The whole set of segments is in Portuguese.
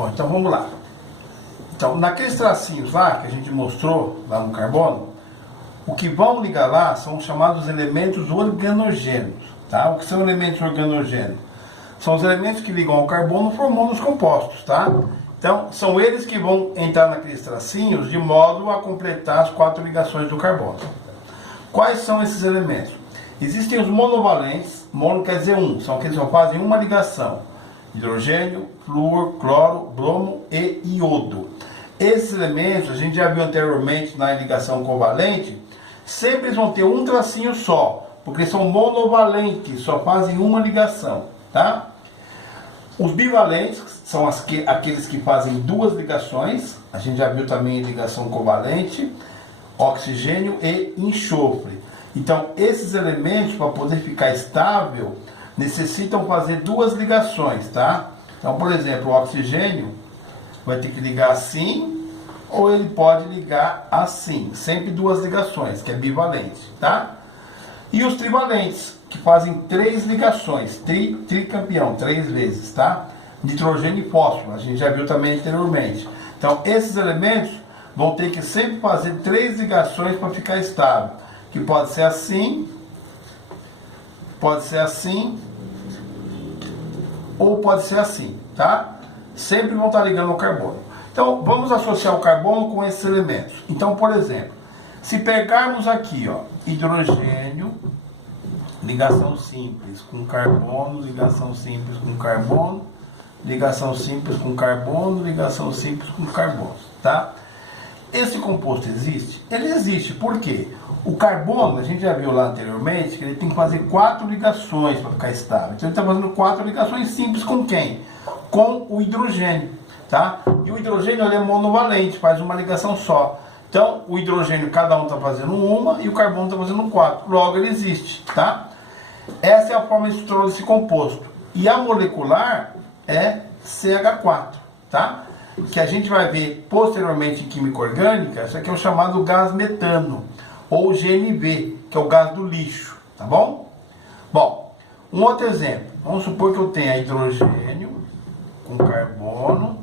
Bom, então vamos lá. Então, naqueles tracinhos lá que a gente mostrou lá no carbono, o que vão ligar lá são os chamados elementos organogênicos, tá? O que são elementos organogênicos? São os elementos que ligam ao carbono formando os compostos, tá? Então, são eles que vão entrar naqueles tracinhos de modo a completar as 4 ligações do carbono. Quais são esses elementos? Existem os monovalentes, mono quer dizer um, são aqueles que só fazem uma ligação. Hidrogênio, flúor, cloro, bromo e iodo. Esses elementos, a gente já viu anteriormente na ligação covalente, sempre eles vão ter um tracinho só, porque são monovalentes, só fazem uma ligação, tá? Os bivalentes são aqueles que fazem 2 ligações, a gente já viu também em ligação covalente, oxigênio e enxofre. Então, esses elementos, para poder ficar estável, necessitam fazer 2 ligações, tá? Então, por exemplo, o oxigênio vai ter que ligar assim, ou ele pode ligar assim, sempre 2 ligações, que é bivalente, tá? E os trivalentes, que fazem 3 ligações, tricampeão, 3 vezes, tá? Nitrogênio e fósforo, a gente já viu também anteriormente. Então, esses elementos vão ter que sempre fazer 3 ligações para ficar estável, que pode ser assim, ou pode ser assim, tá? Sempre vão estar ligando ao carbono. Então, vamos associar o carbono com esses elementos. Então, por exemplo, se pegarmos aqui, ó, hidrogênio, ligação simples com carbono, ligação simples com carbono, ligação simples com carbono, ligação simples com carbono, tá? Esse composto existe? Ele existe, por quê? O carbono, a gente já viu lá anteriormente, que ele tem que fazer 4 ligações para ficar estável. Então ele está fazendo 4 ligações simples com quem? Com o hidrogênio, tá? E o hidrogênio ele é monovalente, faz uma ligação só. Então o hidrogênio, cada um está fazendo uma e o carbono está fazendo 4. Logo ele existe, tá? Essa é a forma estrutural desse composto. E a molecular é CH4, tá? Que a gente vai ver posteriormente em química orgânica, isso aqui é o chamado gás metano, ou GNV, que é o gás do lixo, tá bom? Bom, um outro exemplo. Vamos supor que eu tenha hidrogênio com carbono,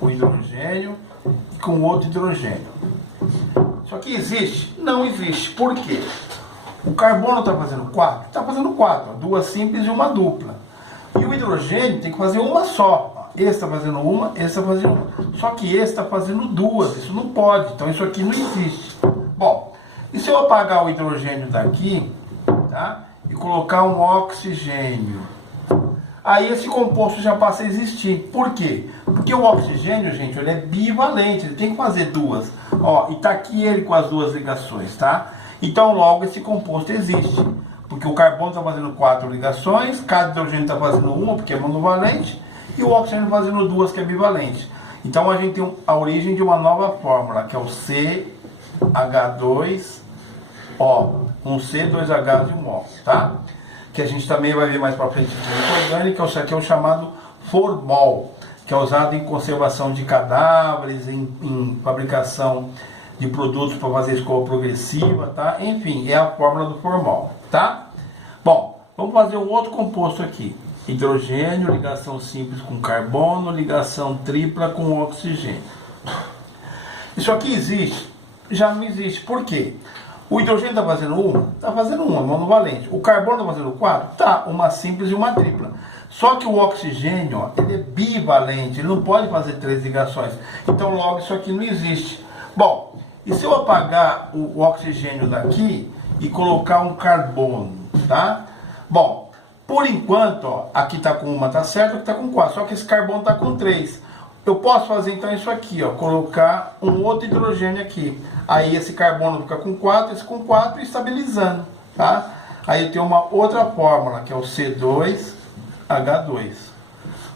com hidrogênio e com outro hidrogênio. Isso aqui existe? Não existe. Por quê? O carbono está fazendo 4? Está fazendo 4, 2 simples e uma dupla. E o hidrogênio tem que fazer uma só. Esse está fazendo uma, esse está fazendo uma. Só que esse está fazendo 2, isso não pode. Então isso aqui não existe. Bom, e se eu apagar o hidrogênio daqui, tá? E colocar um oxigênio, aí esse composto já passa a existir. Por quê? Porque o oxigênio, gente, ele é bivalente, ele tem que fazer 2. Ó, e tá aqui ele com as 2 ligações, tá? Então logo esse composto existe. Porque o carbono está fazendo 4 ligações, cada hidrogênio está fazendo uma, porque é monovalente, e o oxigênio fazendo 2, que é bivalente. Então a gente tem a origem de uma nova fórmula, que é o CH2O, um C, 2 H e um O, tá? Que a gente também vai ver mais para frente em química orgânica, isso aqui é o chamado formol, que é usado em conservação de cadáveres, em fabricação de produtos para fazer escova progressiva, tá? Enfim, é a fórmula do formol, tá? Bom, vamos fazer um outro composto aqui. Hidrogênio, ligação simples com carbono, ligação tripla com oxigênio. Isso aqui existe? Já não existe. Por quê? O hidrogênio está fazendo uma? Está fazendo uma, monovalente. O carbono está fazendo 4? Tá, uma simples e uma tripla. Só que o oxigênio, ó, ele é bivalente, ele não pode fazer 3 ligações. Então logo isso aqui não existe. Bom, e se eu apagar o oxigênio daqui e colocar um carbono, tá? Bom, por enquanto, ó, aqui está com uma, tá certo, aqui está com 4, só que esse carbono está com 3. Eu posso fazer então isso aqui, ó, colocar um outro hidrogênio aqui. Aí esse carbono fica com 4, esse com 4 e estabilizando, tá? Aí eu tenho uma outra fórmula, que é o C2H2.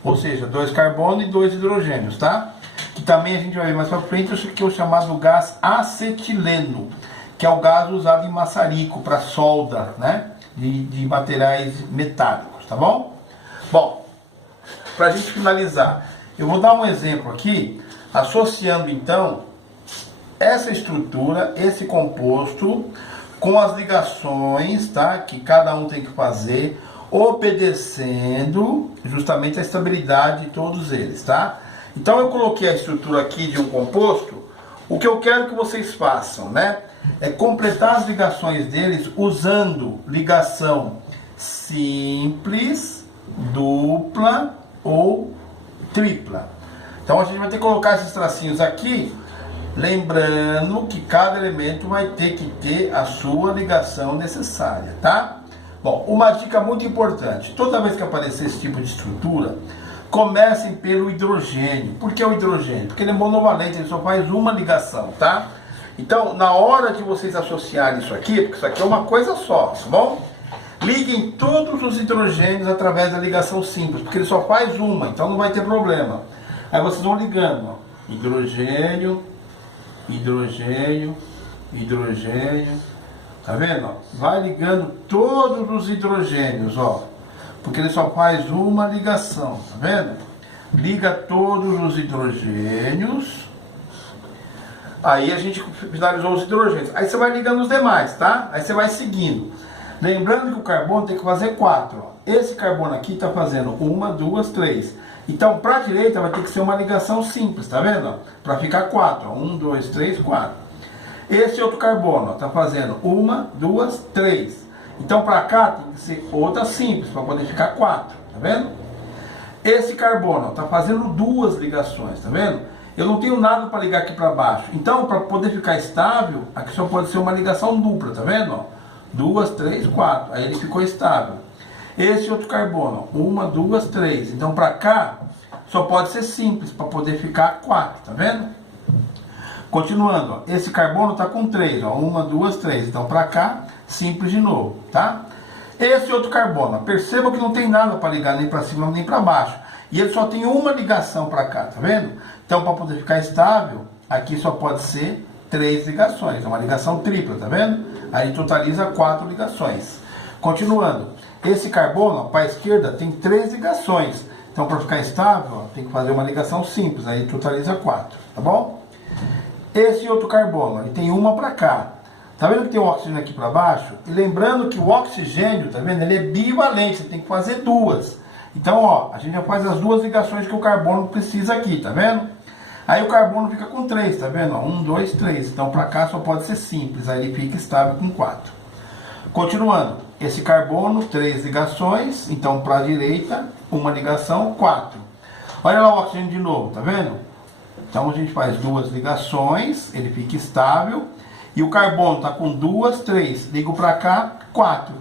Ou seja, 2 carbonos e 2 hidrogênios, tá? Que também a gente vai ver mais pra frente, isso aqui é o chamado gás acetileno, que é o gás usado em maçarico para solda, né? De materiais metálicos, tá bom? Bom, para a gente finalizar, eu vou dar um exemplo aqui, associando então essa estrutura, esse composto, com as ligações, tá? Que cada um tem que fazer, obedecendo justamente a estabilidade de todos eles, tá? Então eu coloquei a estrutura aqui de um composto. O que eu quero que vocês façam, né? É completar as ligações deles usando ligação simples, dupla ou tripla. Então a gente vai ter que colocar esses tracinhos aqui, lembrando que cada elemento vai ter que ter a sua ligação necessária, tá? Bom, uma dica muito importante: toda vez que aparecer esse tipo de estrutura, comecem pelo hidrogênio. Por que o hidrogênio? Porque ele é monovalente, ele só faz uma ligação, tá? Então, na hora de vocês associarem isso aqui, porque isso aqui é uma coisa só, tá bom? Liguem todos os hidrogênios através da ligação simples, porque ele só faz uma, então não vai ter problema. Aí vocês vão ligando, ó, hidrogênio, hidrogênio, hidrogênio, tá vendo? Ó? Vai ligando todos os hidrogênios, ó, porque ele só faz uma ligação, tá vendo? Liga todos os hidrogênios. Aí a gente finalizou os hidrogênios. Aí você vai ligando os demais, tá? Aí você vai seguindo. Lembrando que o carbono tem que fazer 4. Ó. Esse carbono aqui está fazendo 1, 2, 3. Então, para a direita vai ter que ser uma ligação simples, tá vendo? Para ficar 4. 1, 2, 3, 4. Esse outro carbono está fazendo 1, 2, 3. Então, para cá tem que ser outra simples, para poder ficar 4. Tá vendo? Esse carbono está fazendo 2 ligações, tá vendo? Eu não tenho nada para ligar aqui para baixo. Então, para poder ficar estável, aqui só pode ser uma ligação dupla, tá vendo? Ó, 2, 3, 4. Aí ele ficou estável. Esse outro carbono, 1, 2, 3. Então, para cá, só pode ser simples, para poder ficar 4, tá vendo? Continuando, ó, esse carbono está com 3, ó, 1, 2, 3. Então, para cá, simples de novo, tá? Esse outro carbono, perceba que não tem nada para ligar nem para cima nem para baixo. E ele só tem uma ligação para cá, tá vendo? Então, para poder ficar estável, aqui só pode ser 3 ligações. É uma ligação tripla, tá vendo? Aí totaliza 4 ligações. Continuando, esse carbono, para a esquerda, tem 3 ligações. Então, para ficar estável, ó, tem que fazer uma ligação simples. Aí totaliza 4, tá bom? Esse outro carbono, ele tem uma para cá. Tá vendo que tem o oxigênio aqui para baixo? E lembrando que o oxigênio, tá vendo? Ele é bivalente, você tem que fazer 2. Então, ó, a gente já faz as 2 ligações que o carbono precisa aqui, tá vendo? Aí o carbono fica com 3, tá vendo? 1, 2, 3. Então, para cá só pode ser simples, aí ele fica estável com 4. Continuando, esse carbono, 3 ligações. Então, para a direita, uma ligação, 4. Olha lá o oxigênio de novo, tá vendo? Então, a gente faz 2 ligações, ele fica estável. E o carbono está com 2, 3. Ligo para cá, 4.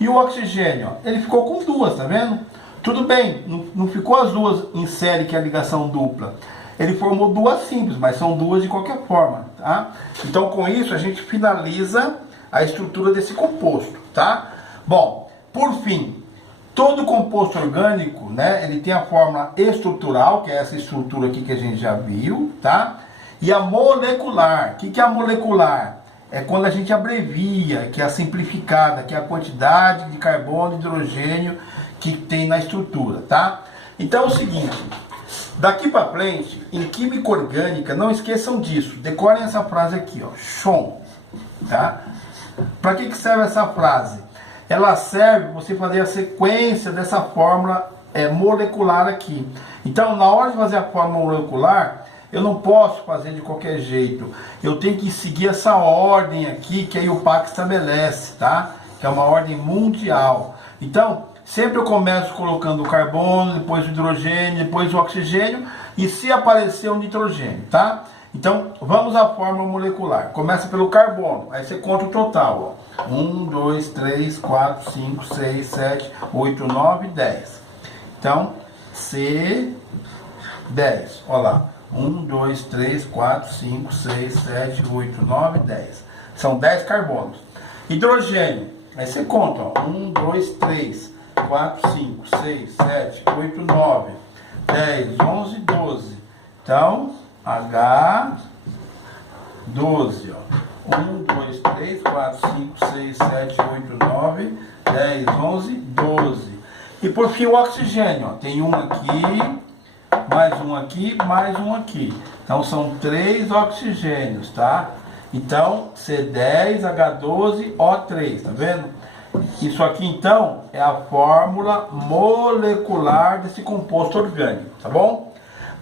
E o oxigênio, ó, ele ficou com 2, tá vendo? Tudo bem, não ficou as 2 em série, que é a ligação dupla. Ele formou 2 simples, mas são 2 de qualquer forma, tá? Então, com isso, a gente finaliza a estrutura desse composto, tá? Bom, por fim, todo composto orgânico, né, ele tem a fórmula estrutural, que é essa estrutura aqui que a gente já viu, tá? E a molecular. O que é a molecular? É quando a gente abrevia, que é a simplificada, que é a quantidade de carbono e hidrogênio que tem na estrutura, tá? Então é o seguinte, daqui para frente, em química orgânica, não esqueçam disso. Decorem essa frase aqui, ó, SHON, tá? Para que serve essa frase? Ela serve para você fazer a sequência dessa fórmula molecular aqui. Então, na hora de fazer a fórmula molecular, eu não posso fazer de qualquer jeito. Eu tenho que seguir essa ordem aqui que a IUPAC estabelece, tá? Que é uma ordem mundial. Então, sempre eu começo colocando o carbono, depois o hidrogênio, depois o oxigênio e se aparecer o nitrogênio, tá? Então, vamos à fórmula molecular. Começa pelo carbono, aí você conta o total, ó. 1, 2, 3, 4, 5, 6, 7, 8, 9, 10. Então, C10, olha lá. 1, 2, 3, 4, 5, 6, 7, 8, 9, 10. São 10 carbonos. Hidrogênio, aí você conta, ó. 1, 2, 3, 4, 5, 6, 7, 8, 9, 10, 11, 12. Então, H12, ó. 1, 2, 3, 4, 5, 6, 7, 8, 9, 10, 11, 12. E por fim o oxigênio, ó. Tem um aqui, mais um aqui, mais um aqui. Então são 3 oxigênios, tá? Então C10, H12, O3, tá vendo? Isso aqui então é a fórmula molecular desse composto orgânico, tá bom?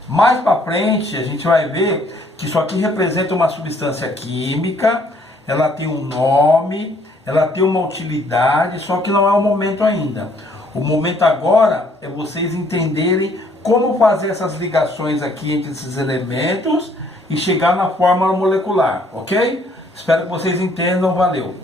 Mais para frente, a gente vai ver que isso aqui representa uma substância química, ela tem um nome, ela tem uma utilidade, só que não é o momento ainda. O momento agora é vocês entenderem como fazer essas ligações aqui entre esses elementos e chegar na fórmula molecular, ok? Espero que vocês entendam, valeu!